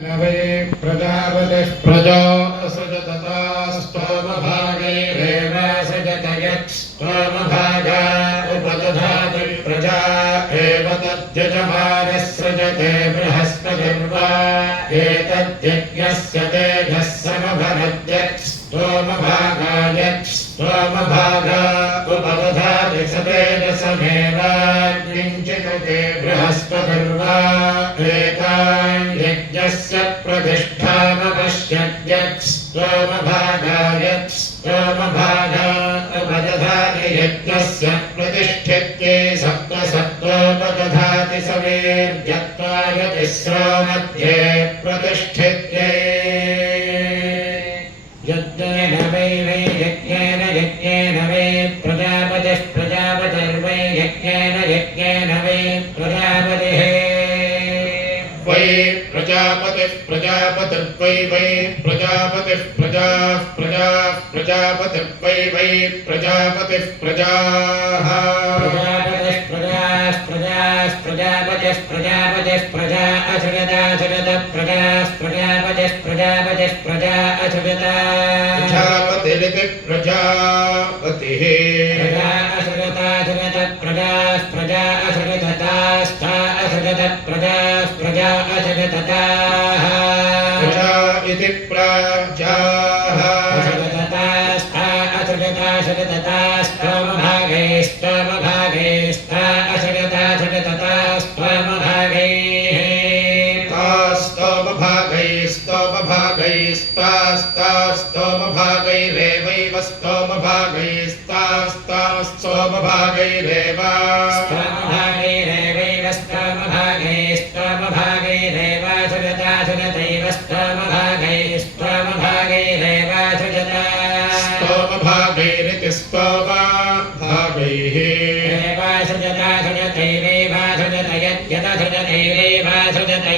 नवे प्रजापतिः प्रजा असृजततास्तोमभागैरेव सृजत यत्स्तोमभागा उपदधाति प्रजा एव तद्यजमानः सृजते बृहस्पतिर्वा एतद्यज्ञस्य तेजः समभरद्यत्स्तोमभागा यत्स्तोमभागा उपदधाति स तेजसमेव किञ्चित् बृहस्पतिर्वा यज्ञस्य प्रतिष्ठामपश्यद्यत्स्तोमभागा उपदधाति यज्ञस्य प्रतिष्ठित्ये सप्तसप्तोपदधाति सवेर्यत्वाय तिस्रो मध्ये प्रतिष्ठित्ये यज्ञेन वै यज्ञेन वै प्रजापतिः प्रजापतिर्वै यज्ञेन वै प्रजापतिः वै प्रजापतिः प्रजापतिर्वै वै प्रजापतिः प्रजापतिर्वै वै प्रजापतिः प्रजाः प्रजापतिः प्रजा असृजत प्रजापतिः प्रजा असृजत प्रजापतिरिति प्रजापतिः प्रजा असृजत प्रजा असृजतास्था असृजत प्रजा असृजतताः प्रजा इति प्रजाः असृजतास्था असृजतास्तमभागैस्तमभागैस्था स्तोमभागैरेवैव स्तोमभागैस्तास्तोमभागैरेव सृजतैव स्तोमभागैरेव स्तोमभागैरिति स्तोमभागैः सृजतैवैव सृजत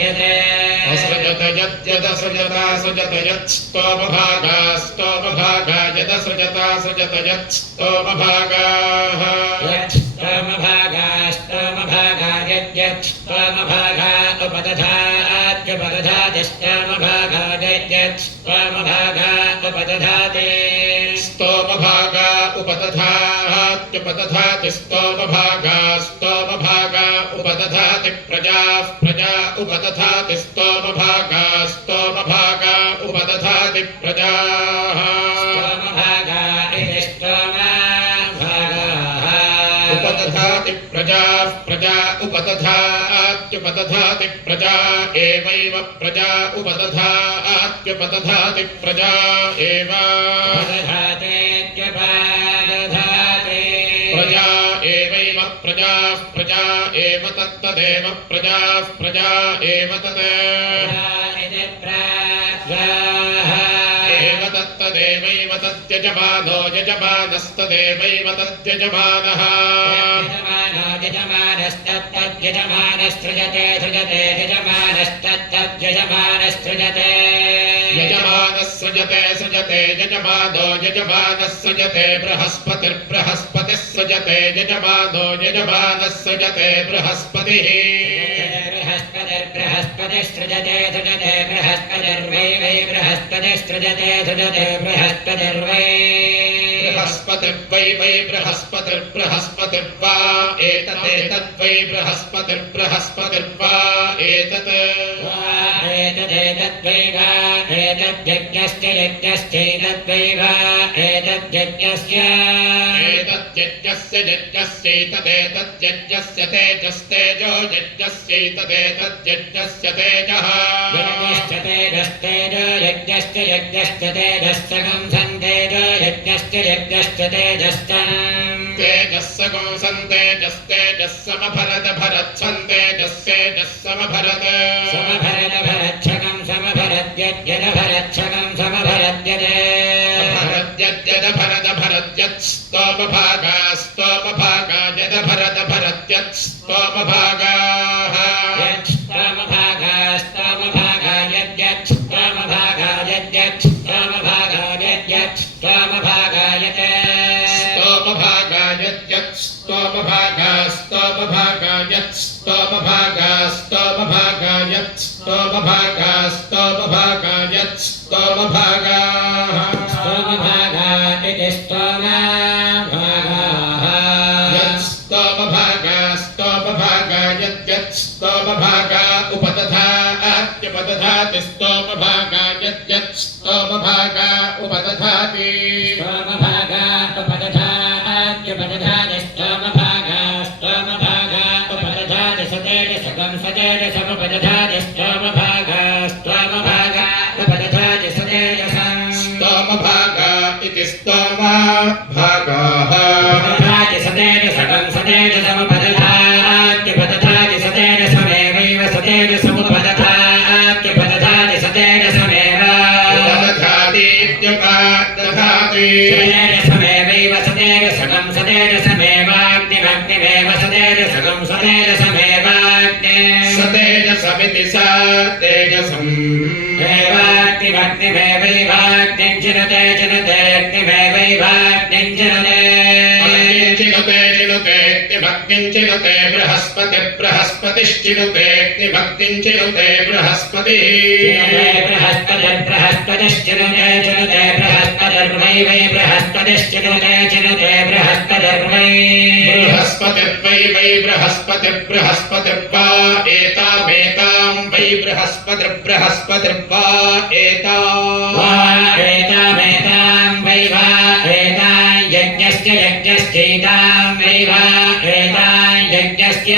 असृजत यत्स्तोमभागा यदसृजता सृजत यत्स्तोमभागाः स्तोमभागा यद्यत्स्तोमभागा उपदधाति स्तोमभागा यद्यत्स्तोमभागा उपदधाति स्तोमभागा उपदधाति स्तोमभागा उपदधाति प्रजा उपदधाति स्तोमभागा उपदधाति प्रजाः उपदधाति प्रजा उपदधात्युपदधाति प्रजा एवैव प्रजा उपदधात्युपदधाति प्रजा एव प्रजा एवैव प्रजा एव तत्तदेव प्रजा एव तत् एव तत्तदेवैव तद्यजमानो यजमानस्तदेवैव तद्यजमानः यजमानस्तत्तद्यजमानसृजते यजमानस्तत्तद्यजमानसृजते यजमानसृजते यजमानो यजमानसृजते बृहस्पतिः सृजते यजमानो यजमानसृजते बृहस्पतिः बृहस्पतिसृजते बृहस्पतिर्वै बृहस्पतिसृजते बृहस्पतिर्वै बृहस्पतिर्वै बृहस्पतिर्वा एतदेतद्वै बृहस्पतिर्वा एतदेतद्वै वा एतद्यज्ञश्चैतद्वै वा एतद्यज्ञस्यैतदेतद्यज्ञस्य तेजस्तेजो यज्ञस्यैतदेतद्यज्ञस्य तेजः यज्ञश्चतेजस्तेजो यज्ञश्च तेजस्सकं सन्तेजो यज्ञश्च तेजस्सकं सन्तेजस्तेजस्समभरदभरत्सन्तेजस्सेजस्समभरद समभरदभरच्छकं समभरद्यद्यदभरच्छकं समभरद्यद्यदभरदभरद्यत्स्तोमभागा यदभरदभरद्यत्स्तोमभागाः स्तोमभागा यद्यत्स्तोमभागा यद्यत्स्तोमभागा यद्यत्स्तोमभागा यत्स्तोमभागा यत्स्तोमभागा उपदधाति स्तोमभागा यद्यत् स्तोमभागा उपदधाति स्तोमभागा उपदधात्युपदधाति स्तोमभागा स्तोमभागा उपदधाति सतेजसकं सतेजसमुपदधाति स्तोमभागा स्तोमभागा उपदधाति सतेजसं स्तोमभागा इति स्तोमभागाः उपदधाति सतेजसकं सतेजसमुपदधात्युपदधाति सतेजसमेवैव सतेजसमुपदधात्युपदधाति सतेजसमेव उपदधातीत्युपदधाति सतेजसमेवैव सतेजसकं सतेजसमेवाग्निमग्निमेव सतेजसकं सतेजसमेवाग्ने सतेजसमिति स तेजसम् एवाग्निमग्निमेवैवाग्निं चिनुते चिनुतेऽग्निमेवैवाग्निं चिनुते चिनुते बृहस्पति बृहस्पतिश्चिनुते बृहस्पतिः बृहस्पतिश्चिनुते चिनुते बृहस्पतिर्वै बृहस्पतिश्चिनुते चिनुते बृहस्पतिर्वै बृहस्पतिर्वा एतामेतां वै बृहस्पतिर्वा एतामेतां वै वा एतां यज्ञस्य यज्ञश्चैतां वै वा एतां यज्ञस्य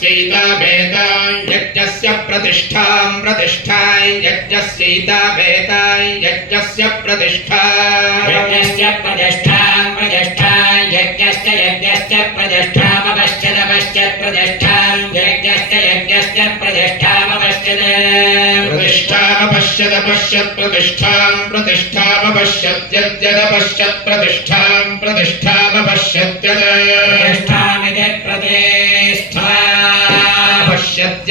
यज्ञस्यैतामेतां यज्ञस्य प्रतिष्ठां यज्ञस्यैतामेतां यज्ञस्य प्रतिष्ठा यज्ञस्य प्रतिष्ठां यज्ञस्य प्रतिष्ठामपश्यत् प्रतिष्ठां यज्ञस्य प्रतिष्ठामपश्यत् प्रतिष्ठामपश्यत् यद्यदपश्यत् प्रतिष्ठामपश्यत् प्रतिष्ठामिति प्रतिष्ठा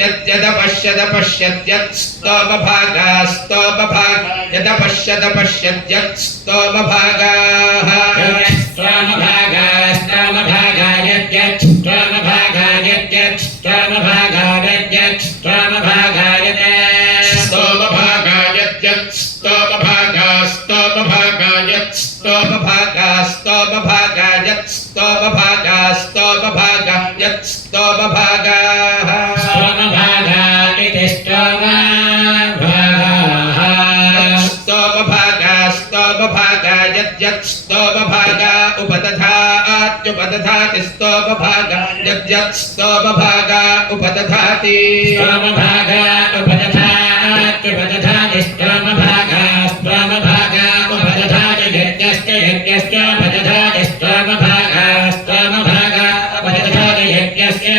यद्यदपश्यत् यदपश्यदपश्यत् स्तोमभागाः स्तोमभागा यद्यत् स्तोमभागा यद्यत् स्तोमभागा यद्यत् स्तोमभागा स्तोमभागा यद्यत् स्तोमभागा यत् स्तोमभागाः स्तोमभागा इति स्तोमभागा यद्यत् स्तोमभागा उपदधात्युपदधाति स्तोमभागा यद्यत् स्तोमभागा उपदधाति स्तोमभागा उपदधात्युपदधाति स्तोमभागा उपदधाति यज्ञस्य उपदधाति स्तोमभागा उपदधाति यज्ञस्य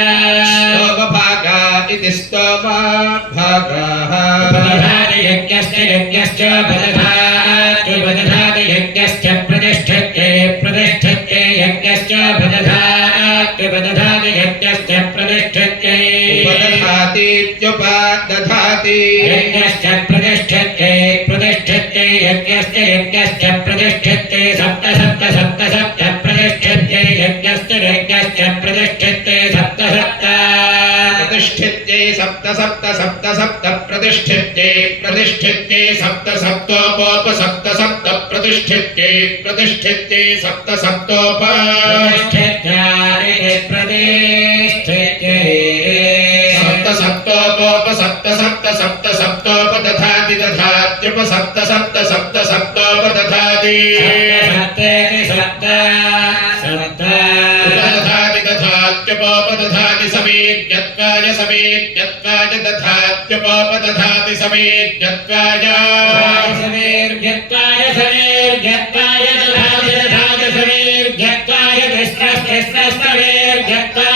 स्तोमभागा इति स्तोमभागाः उपदधाति यज्ञस्य उपदधात्युपदधाति यज्ञस्य प्रतिष्ठते यज्ञस्य उपदधात्युपदधाति यज्ञस्य प्रतिष्ठते उपदधातीत्युपदधाति यज्ञस्य प्रतिष्ठते यज्ञस्य प्रतिष्ठते सप्त प्रतिष्ठते यज्ञस्य प्रतिष्ठते सप्त प्रतिष्ठित्यै सप्त प्रतिष्ठित्यै सप्तोपोप सप्त प्रतिष्ठित्यै सप्त सप्तोपोप सप्तोपदधाति दधात्युपसप्तोपदधाति दधात्युपोपदधाति समेत्यत्वाय दधात्युपोपदधाति समेत्यत्वाय समेर्घ्यत्वाय दधाति समेर्घ्यत्वाय तिस्रस्तेर्घ्यत्वाय